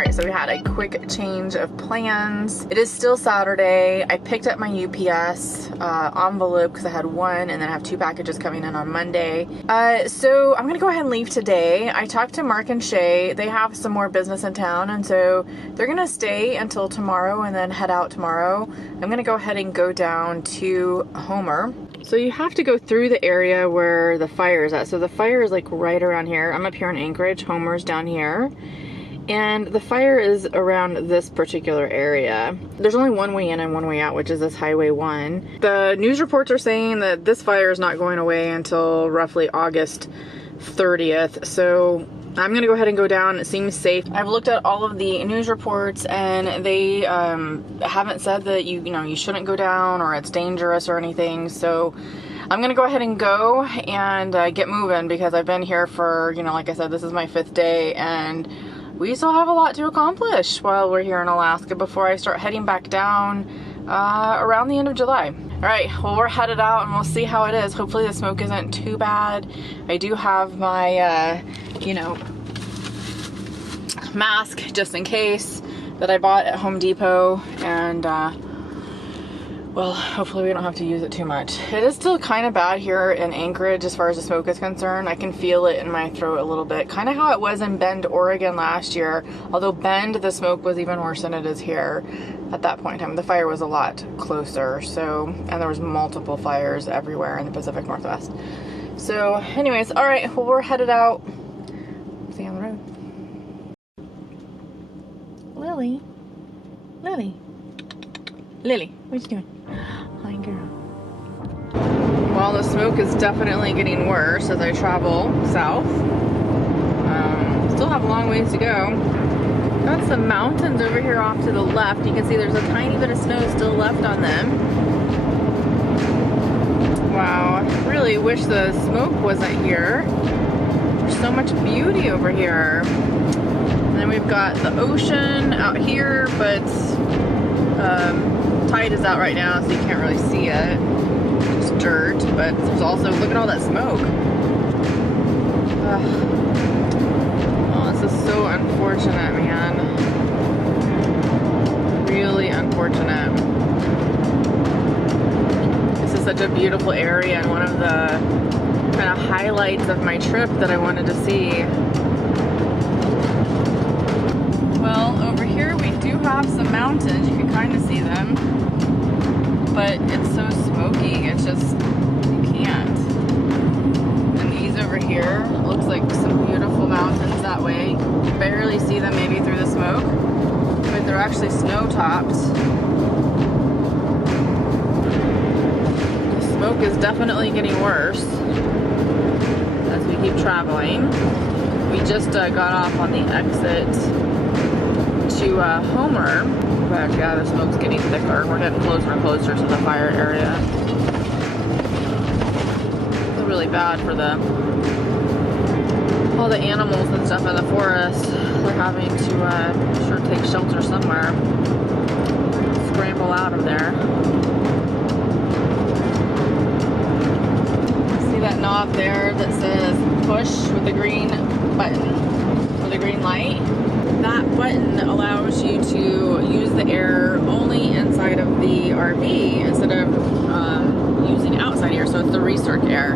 Alright, so we had a quick change of plans. It is still Saturday. I picked up my UPS envelope because I had one, and then I have 2 packages coming in on Monday. So I'm gonna go ahead and leave today. I talked to Mark and Shay. They have some more business in town, and so they're gonna stay until tomorrow and then head out tomorrow. I'm gonna go ahead and go down to Homer. So you have to go through the area where the fire is at. So the fire is like right around here. I'm up here in Anchorage, Homer's down here. And the fire is around this particular area. There's only one way in and one way out, which is this Highway 1. The news reports are saying that this fire is not going away until roughly August 30th. So I'm gonna go ahead and go down. It seems safe. I've looked at all of the news reports, and they haven't said that you shouldn't go down or it's dangerous or anything. So I'm gonna go ahead and go and get moving, because I've been here for, like I said, this is my 5th day, and we still have a lot to accomplish while we're here in Alaska before I start heading back down around the end of July. All right, well, we're headed out and we'll see how it is. Hopefully the smoke isn't too bad. I do have my, mask just in case that I bought at Home Depot, and well, hopefully we don't have to use it too much. It is still kind of bad here in Anchorage as far as the smoke is concerned. I can feel it in my throat a little bit. Kind of how it was in Bend, Oregon last year. Although Bend, the smoke was even worse than it is here at that point in time. The fire was a lot closer. And there was multiple fires everywhere in the Pacific Northwest. So anyways, all right, well, we're headed out. See you on the road. Lily, what you doing? Hi, girl. Well, the smoke is definitely getting worse as I travel south. Still have a long ways to go. Got some mountains over here off to the left. You can see there's a tiny bit of snow still left on them. Wow, I really wish the smoke wasn't here. There's so much beauty over here. And then we've got the ocean out here, but tide is out right now, so you can't really see it. Just dirt, but there's also, look at all that smoke. Oh, this is so unfortunate, man. Really unfortunate. This is such a beautiful area and one of the kind of highlights of my trip that I wanted to see. Well, over here we do have some mountains. You can kind of see them, but it's so smoky. It's just, you can't. And these over here, it looks like some beautiful mountains that way. You can barely see them maybe through the smoke, but they're actually snow-topped. The smoke is definitely getting worse as we keep traveling. We just got off on the exit to Homer, but yeah, the smoke's getting thicker. We're getting closer and closer to the fire area. It's really bad for all the animals and stuff in the forest. They're having to sure take shelter somewhere, scramble out of there. See that knob there that says push with the green button or the green light? That button allows you to use the air only inside of the RV instead of using outside air, so it's the recirc air.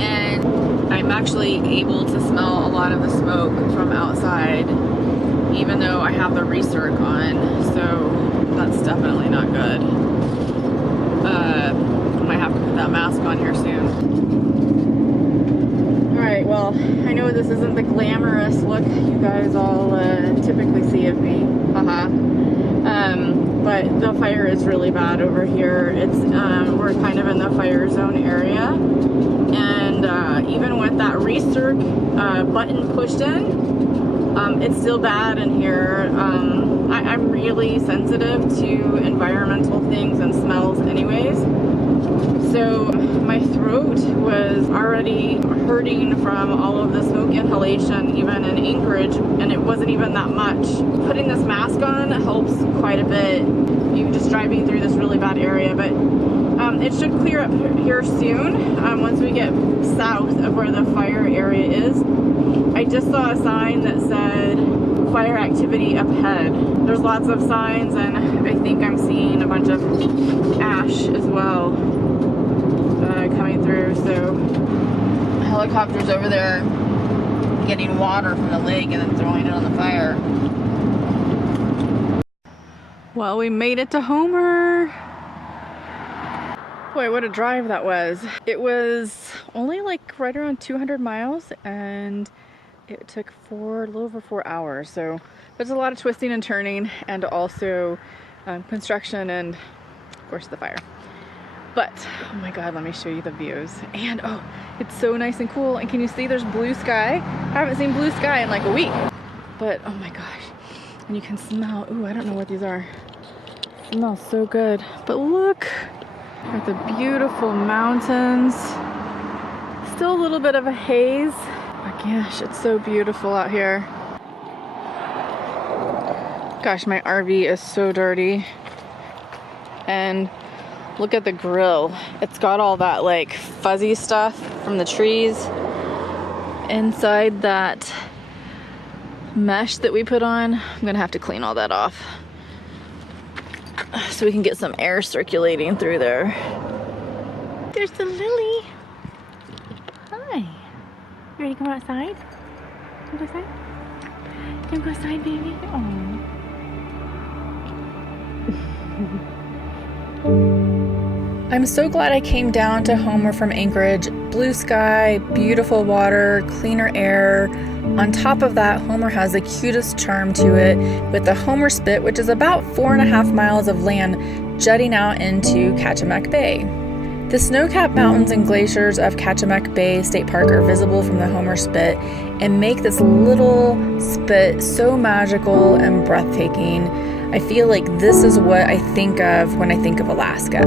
And I'm actually able to smell a lot of the smoke from outside, even though I have the recirc on, so that's definitely not good. I might have to put that mask on here soon. Alright, well, I know this isn't the glamorous look you guys all typically see of me, but the fire is really bad over here. It's we're kind of in the fire zone area, and even with that recirc button pushed in, it's still bad in here. I'm really sensitive to environmental things and smells anyways. So my throat was already hurting from all of the smoke inhalation, even in Anchorage, and it wasn't even that much. Putting this mask on helps quite a bit. You're just driving through this really bad area, but it should clear up here soon once we get south of where the fire area is. I just saw a sign that said wildfire activity up ahead. There's lots of signs, and I think I'm seeing a bunch of ash as well coming through. So helicopters over there getting water from the lake and then throwing it on the fire. Well, we made it to Homer. Boy, what a drive that was. It was only like right around 200 miles, and it took a little over 4 hours. So there's a lot of twisting and turning, and also construction, and of course the fire. But oh my god, let me show you the views. And oh, it's so nice and cool. And can you see there's blue sky? I haven't seen blue sky in like a week. But oh my gosh, and you can smell, ooh, I don't know what these are. It smells so good. But look at the beautiful mountains. Still a little bit of a haze. But gosh, it's so beautiful out here. Gosh, my RV is so dirty. And look at the grill. It's got all that like fuzzy stuff from the trees inside that mesh that we put on. I'm gonna have to clean all that off so we can get some air circulating through there. There's the Lily. Hi. You ready to go outside? You go outside? You go outside, baby? Oh. I'm so glad I came down to Homer from Anchorage. Blue sky, beautiful water, cleaner air. On top of that, Homer has the cutest charm to it with the Homer Spit, which is about 4.5 miles of land jutting out into Kachemak Bay. The snow-capped mountains and glaciers of Kachemak Bay State Park are visible from the Homer Spit and make this little spit so magical and breathtaking. I feel like this is what I think of when I think of Alaska.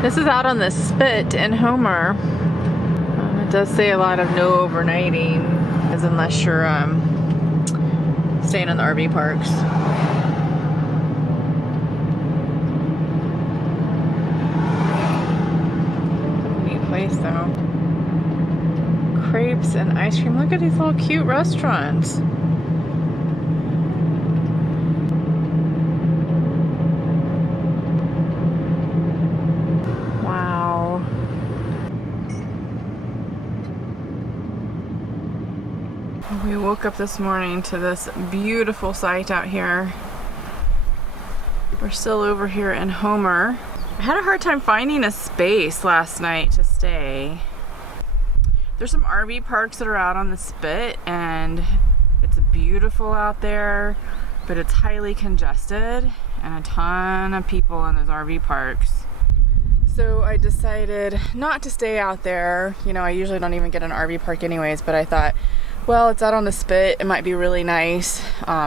This is out on the Spit in Homer. It does say a lot of no overnighting, as unless you're staying in the RV parks. Neat place though. Crepes and ice cream. Look at these little cute restaurants. We woke up this morning to this beautiful sight out here. We're still over here in Homer. I had a hard time finding a space last night to stay. There's some RV parks that are out on the Spit, and it's beautiful out there, but it's highly congested and a ton of people in those RV parks. So I decided not to stay out there. You know, I usually don't even get an RV park anyways, but I thought, well, it's out on the Spit. It might be really nice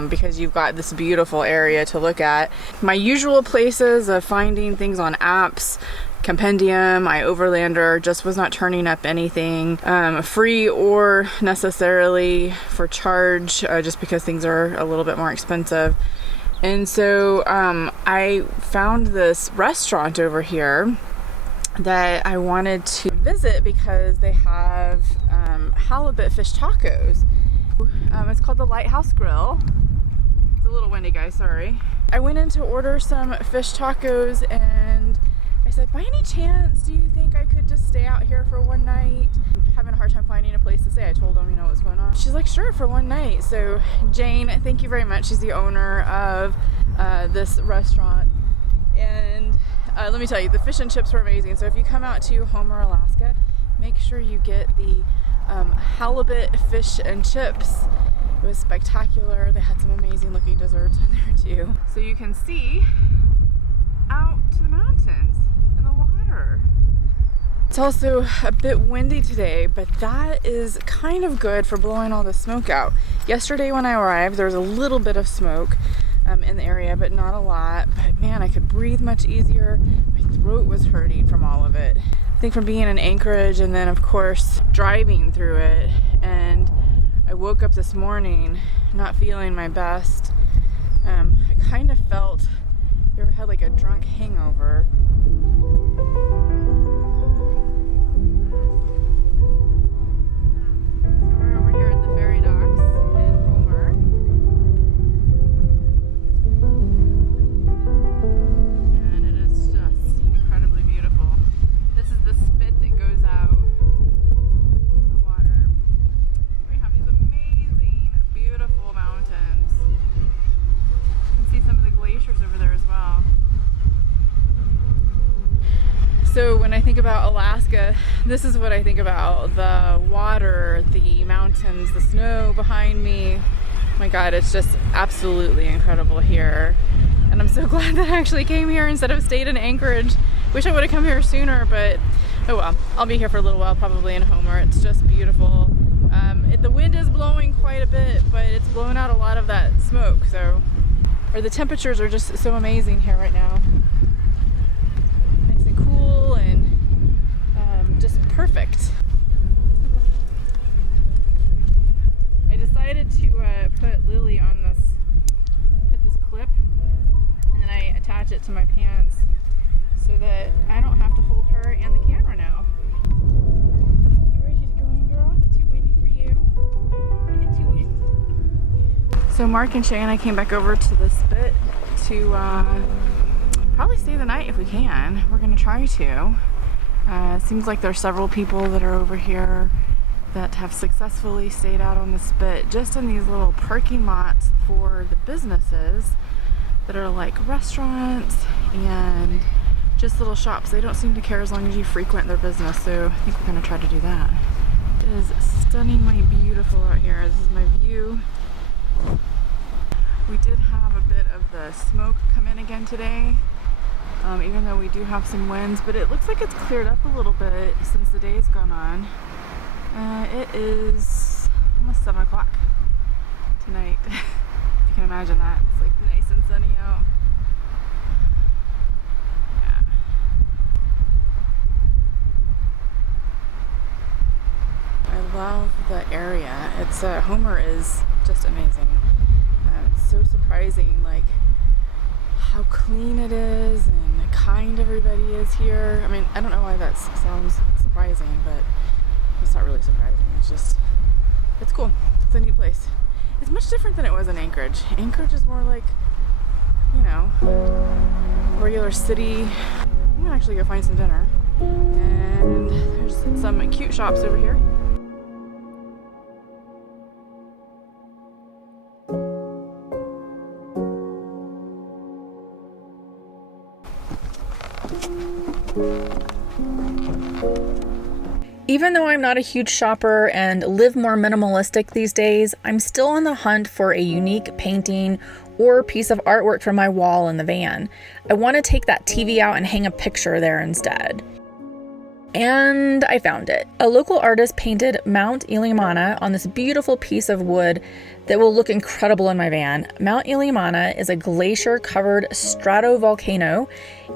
because you've got this beautiful area to look at. My usual places of finding things on apps, Compendium, iOverlander, just was not turning up anything free or necessarily for charge, just because things are a little bit more expensive. And so I found this restaurant over here that I wanted to visit because they have halibut fish tacos. It's called the Lighthouse Grill. It's a little windy, guys, sorry. I went in to order some fish tacos, and I said, by any chance, do you think I could just stay out here for one night? I'm having a hard time finding a place to stay. I told them, you know, what's going on. She's like, sure, for one night. So Jane, thank you very much. She's the owner of this restaurant. And let me tell you, the fish and chips were amazing. So if you come out to Homer, Alaska, make sure you get the halibut fish and chips. It was spectacular. They had some amazing looking desserts in there too. So you can see out to the mountains and the water. It's also a bit windy today, but that is kind of good for blowing all the smoke out. Yesterday when I arrived, there was a little bit of smoke in the area, but not a lot. But man, I could breathe much easier. My throat was hurting from all of it. I think from being in Anchorage and then of course driving through it. And I woke up this morning not feeling my best. I kind of felt, you ever had like a drunk hangover? So we're over here So when I think about Alaska, this is what I think about. The water, the mountains, the snow behind me. Oh my God, it's just absolutely incredible here. And I'm so glad that I actually came here instead of stayed in Anchorage. Wish I would have come here sooner, but oh well. I'll be here for a little while, probably in Homer. It's just beautiful. The wind is blowing quite a bit, but it's blowing out a lot of that smoke. Or the temperatures are just so amazing here right now. Nice and cool and just perfect. I decided to put Lily on this clip, and then I attach it to my pants so that I don't have to hold her and the camera now. You ready to go in, girl? Is it too windy for you? Is it too windy? So Mark and Shay and I came back over to the spit to probably stay the night if we can. We're gonna try to. It seems like there's several people that are over here that have successfully stayed out on the spit, just in these little parking lots for the businesses that are like restaurants and just little shops. They don't seem to care as long as you frequent their business, so I think we're gonna try to do that. It is stunningly beautiful out here. This is my view. We did have a bit of the smoke come in again today, even though we do have some winds, but it looks like it's cleared up a little bit since the day's gone on. It is almost 7 o'clock tonight, if you can imagine that. It's like nice and sunny out. Yeah. I love the area. It's Homer is just amazing. It's so surprising, like how clean it is and kind everybody is here. I mean, I don't know why that sounds surprising, but it's not really surprising. It's cool. It's a neat place. It's much different than it was in Anchorage. Anchorage is more like, you know, regular city. I'm gonna actually go find some dinner. And there's some cute shops over here. Even though I'm not a huge shopper and live more minimalistic these days, I'm still on the hunt for a unique painting or piece of artwork for my wall in the van. I want to take that TV out and hang a picture there instead. And I found it. A local artist painted Mount Illimana on this beautiful piece of wood that will look incredible in my van. Mount Illimana is a glacier-covered stratovolcano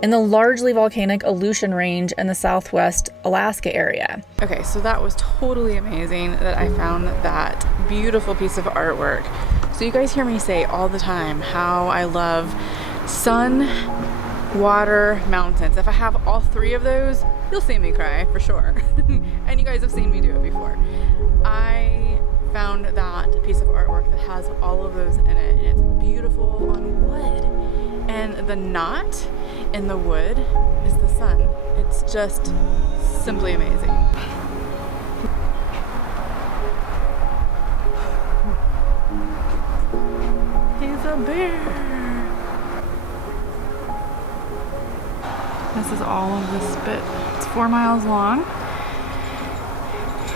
in the largely volcanic Aleutian Range in the southwest Alaska area. Okay, so that was totally amazing that I found that beautiful piece of artwork. So you guys hear me say all the time how I love sun, water, mountains. If I have all three of those, you'll see me cry for sure. And you guys have seen me do it before. I found that piece of artwork that has all of those in it, and it's beautiful on wood. And the knot in the wood is the sun. It's just simply amazing. He's a bear. This is all of the spit. It's 4 miles long,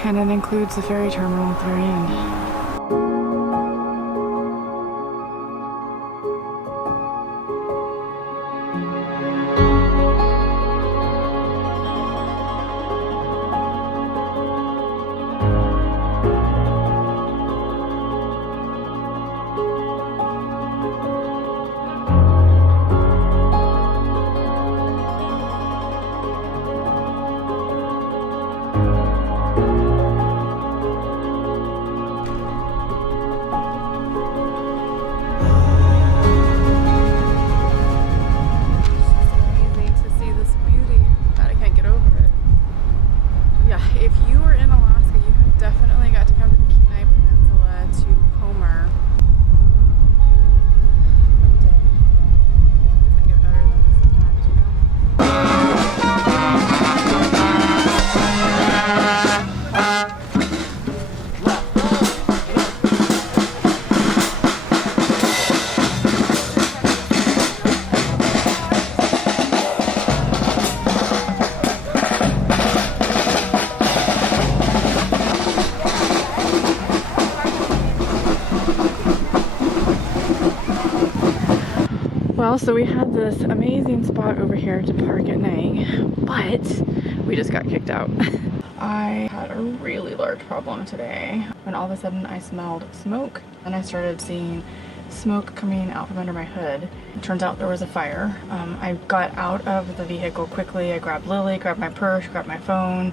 and it includes the ferry terminal at the very end. Well, so we had this amazing spot over here to park at night, but we just got kicked out. I had a really large problem today when all of a sudden I smelled smoke and I started seeing smoke coming out from under my hood. It turns out there was a fire. I got out of the vehicle quickly. I grabbed Lily, grabbed my purse, grabbed my phone,